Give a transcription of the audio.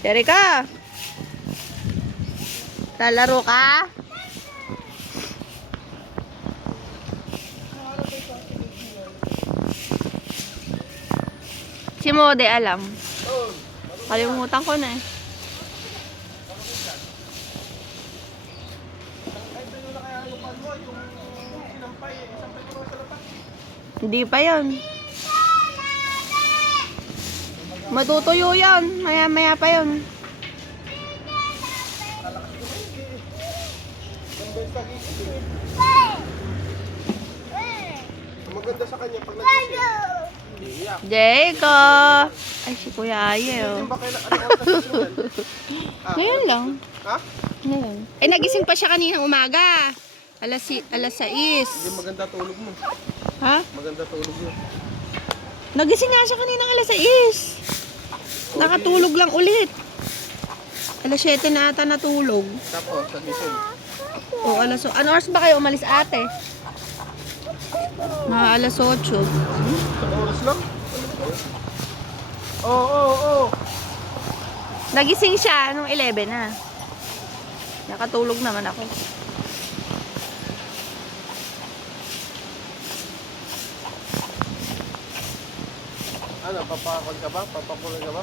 Jerica! Lalaro ka? Si Mode alam. Kalimutan ko na eh. Hindi pa yun. Matutuyo yun. Maya-maya pa yun. Maganda sa kanya pag nag-isip. Jayco! Ay, si Kuya Aye oh. Ngayon lang. Ha? Ngayon. Eh, nagising pa siya kaninang umaga. Alas 6. Hindi maganda tulog mo. Ha? Maganda tulog mo. Nagising nga siya kaninang alas 6. Nakatulog lang ulit. Alas 7 na ata natulog. Tapos, nagising. O, alas 8. Ano oras ba kayo umalis ate? Mga alas 8. Isang oras lang? Oo. Nagising siya nung 11 na. Nakatulog naman ako. Ano, papakon ka ba? Papakulay ka ba?